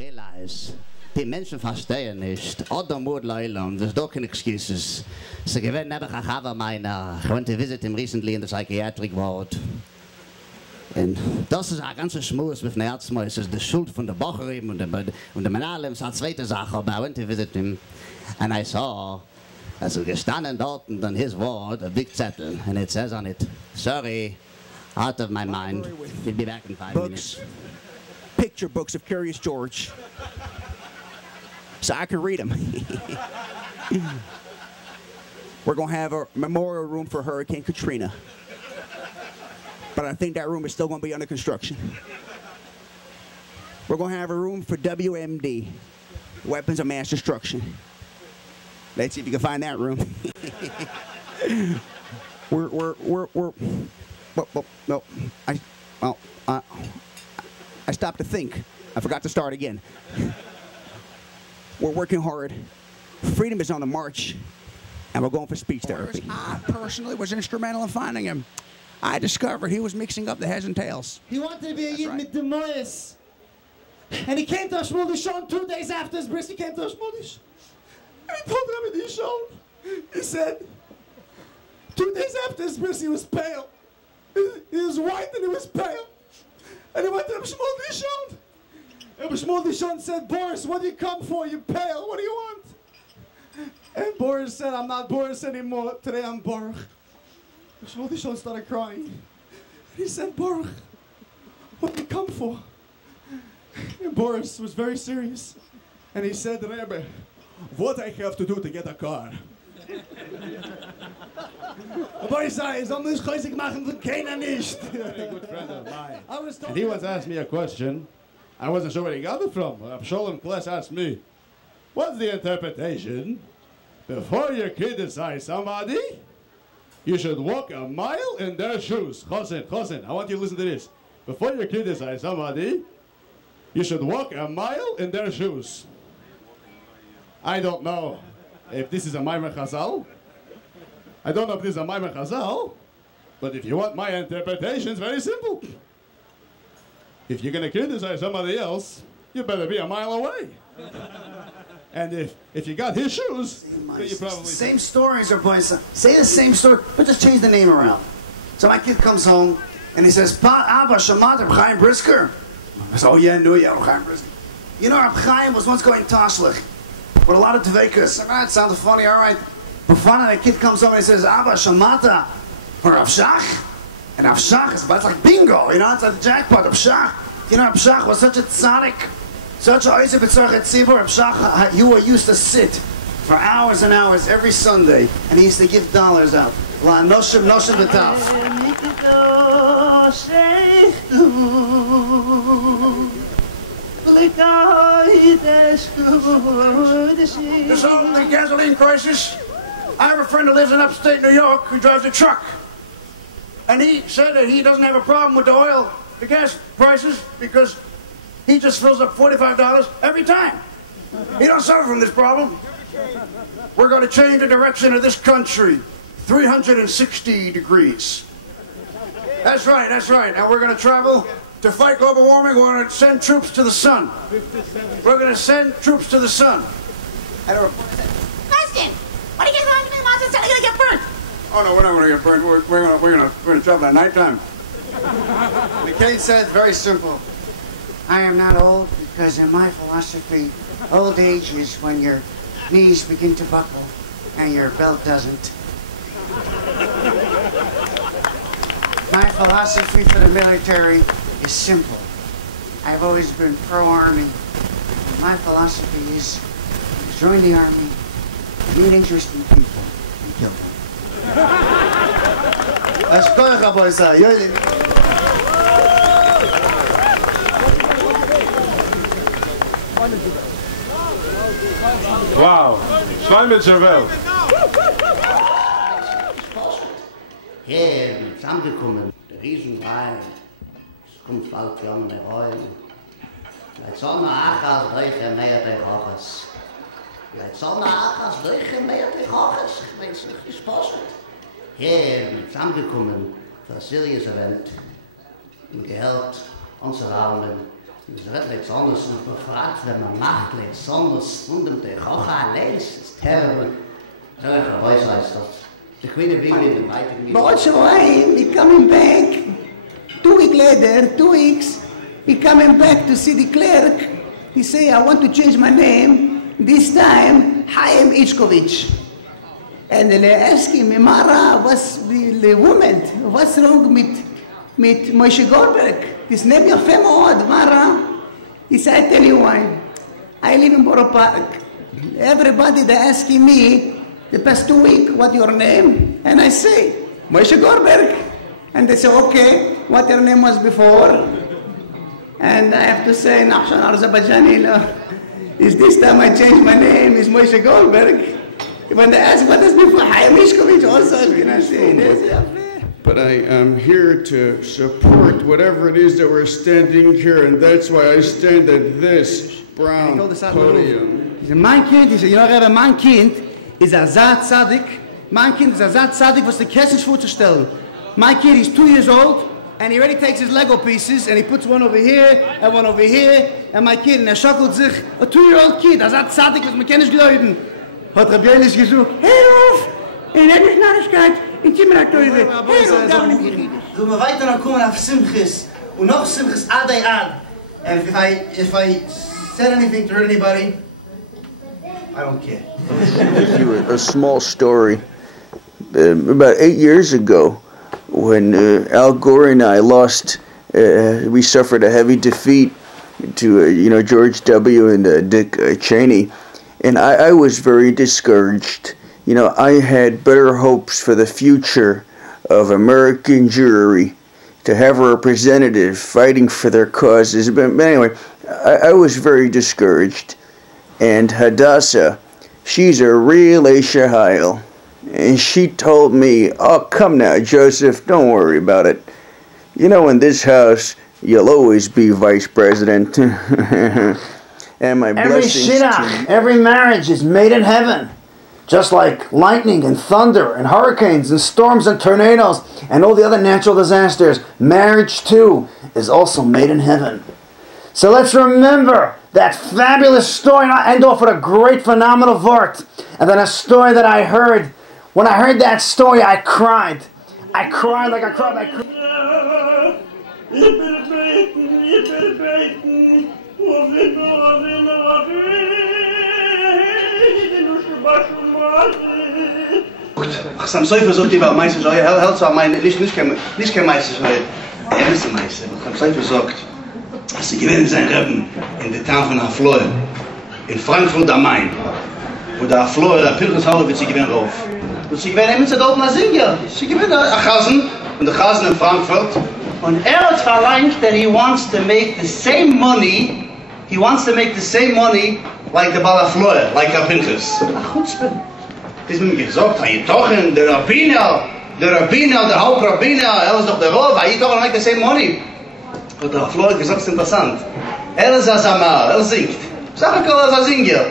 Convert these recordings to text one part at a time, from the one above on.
realize die Menschen verstehen nicht. Adam would Leilam, there's no excuses. So given never have mine. I went to visit him recently in the psychiatric ward. En das ist ein ganzer Schmuss mit dem Ärzten. Es ist die Schuld von der Bocherin und der Manalem. Es hat zweite Sache, aber I went to visit him. And I saw, also gestanden dort und on his ward, a big zettel. And it says on it, sorry, out of my mind. He'll be back in 5 minutes. Picture books of Curious George. So I can read them. We're going to have a memorial room for Hurricane Katrina. But I think that room is still going to be under construction. We're going to have a room for WMD, Weapons of Mass Destruction. Let's see if you can find that room. I stopped to think. I forgot to start again. We're working hard. Freedom is on the march, and we're going for speech therapy. I personally was instrumental in finding him. I discovered he was mixing up the heads and tails. He wanted to be a Yid with the Mois. And he came to Shmuel 2 days after his bris. He came to Shmuel. And he told Rabbi Dishon, he said, 2 days after his bris, he was pale. He was white and he was pale. And he went to Shmuel Dishon. And Shmuel Dishon said, Boris, what do you come for? You're pale. What do you want? And Boris said, I'm not Boris anymore. Today I'm Baruch. Shmuel Dishon started crying. He said, Baruch, what do you come for? And Boris was very serious. And he said, Rebbe, what I have to do to get a car? Boris said, soll mich häusig machen von keiner nicht. A good friend of mine. And he once asked me a question. I wasn't sure where he got it from. Sholem Kless asked me, what's the interpretation? Before you criticize somebody, you should walk a mile in their shoes. Chosin, I want you to listen to this. Before you criticize somebody, you should walk a mile in their shoes. I don't know if this is a Maimer Chazal. I don't know if this is a Maimer Chazal, but if you want my interpretation, it's very simple. If you're going to criticize somebody else, you better be a mile away. And if you got his shoes, then you probably... Same stories are playing. Say the same story, but just change the name around. So my kid comes home, and he says, Abba, Shamat, Reb Chaim Brisker. I said, oh yeah, I knew you, Reb Chaim Brisker. You know, Reb Chaim was once going Tashlich with a lot of Tvekas. All right, sounded funny, all right. But finally, the kid comes home and he says, Abba, Shamata, for Rav Shach. And Rav Shach is, it's like bingo, you know, it's like the jackpot. Rav Shach, you know, Rav Shach was such a tzaddik, such a oisef etzorchet tzibur. Rav Shach, you used to sit for hours and hours every Sunday, and he used to give dollars out. La noshim b'taf. There's something the gasoline crisis. I have a friend who lives in upstate New York who drives a truck. And he said that he doesn't have a problem with the gas prices, because he just fills up $45 every time. He don't suffer from this problem. We're going to change the direction of this country 360 degrees. That's right, that's right. Now we're going to travel to fight global warming. We're going to send troops to the sun. We're going to send troops to the sun. Question! What are you guys going to do? Monsters are going to get burnt. Oh no, we're not going to get burned. We're going to travel at nighttime. McCain said, very simple. I am not old because in my philosophy, old age is when your knees begin to buckle and your belt doesn't. My philosophy for the military is simple. I've always been pro-army. My philosophy is join the army, meet interesting people, and kill them. Wow, Schweimer Welt. Hier, zusammengekommen, der Riesenwein, es kommt bald für andere Räume. Leid Sonne Achas, Reiche mehr der Hoches. Leid Sonne Achas, Reiche mehr der Hoches. Ich weiß nicht, wie es passt. Hier, zusammengekommen für ein serious event. Im Gehalt, unsere Armen, Es wird nichts anderes noch befragt, wenn man macht, nichts anderes und dem Kochen allein ist terrible. Solche Häuser heißt das. The Queen of England invited me. But also he coming back. 2 weeks later, 2 weeks, he coming back to see the clerk. He say, I want to change my name. This time, Chaim Ichkovich. And they ask him, Mara, what's the woman? What's wrong with Moshe Goldberg? This name your famous, Mara. He said, I tell you why. I live in Borough Park. Everybody they asking me the past 2 weeks, what your name? And I say, Moshe Goldberg. And they say, okay, what your name was before? And I have to say, Nachshon Azerbaijani, is this time I changed my name, is Moshe Goldberg. When they ask, what is before? Chaim Ichkovich also, you know, say, but I am here to support whatever it is that we're standing here, and that's why I stand at this brown podium. Mein Kind is, you know, Rebbe, mein Kind is a Zad Tzadik. Mein Kind is a Zad Tzadik, was the Kesses vorzustellen. My kid is 2 years old, and he already takes his Lego pieces, and he puts one over here, and one over here, and my kid, and er schackelt sich, a 2-year-old kid, a Zad Tzadik, was man kann nicht glauben. Hat Rabbi Eilish gesagt, hey Ruf, in einer Schnarrigkeit, in Timmerakteure, hey Ruf, da bin ich nicht. So wir weiter noch kommen auf Simchis, und noch Simchis Adai Ad. And if I said anything to hurt anybody, I don't care. A small story. About 8 years ago, when Al Gore and I lost, we suffered a heavy defeat to George W. and Dick Cheney, and I was very discouraged. I had better hopes for the future of American Jewry, to have a representative fighting for their causes. But anyway, I was very discouraged. And Hadassah, she's a real Aisha Heil. And she told me, oh, come now, Joseph, don't worry about it. In this house, you'll always be vice president. And my blessings to you. Every marriage is made in heaven. Just like lightning and thunder and hurricanes and storms and tornadoes and all the other natural disasters, marriage too is also made in heaven. So let's remember that fabulous story, and I'll end off with a great phenomenal vort. And then a story that I heard. When I heard that story, I cried. I cried like I cried. Ach, Sam Seufer sagt über Meister, hält zwar nicht kein Meister, er ist ein Meister. Sam Seufer sagt, als sie gewinnen sein Reben in der Town von Hafleur, in Frankfurt am Main, wo der Hafleur, der Pilgershalle wird sie gewinnen rauf. Und sie gewinnen immer zu dort nach Singer. Sie gewinnen Achasen und der Chasen in Frankfurt. Und hat verlangt that he wants to make the same money, like the Balafleur, like a Pinchas. Ach, Chutzpah. Ist mir gesagt, Hayitochen, der Rabbiner, der Hauptrabbiner, ist doch der Rav, Hayitochen make the same money. Und der Flor hat gesagt, es ist interessant. Ist ein Samar, singt. Sag ich ein Singer.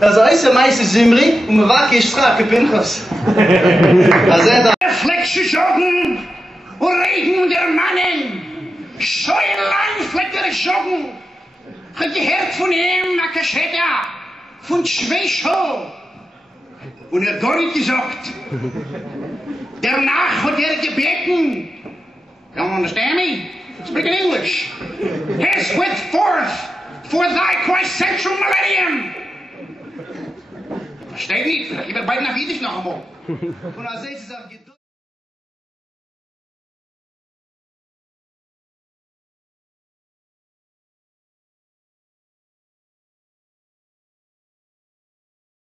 Ist ein Meister Zimri, und mir wacke ich strake Pinchas. Fleckische Augen und Regen der Mannen, scheuerlang fleckere Schocken, hat gehört von ihm eine Kaschette, von Schweischho. Und gar nicht gesagt. Danach hat gebeten. Don't understand me? Speak in English. Henceforth for thy quincentennial millennium. Versteht nicht? Ich werde bald nach Jiddisch noch einmal. Und als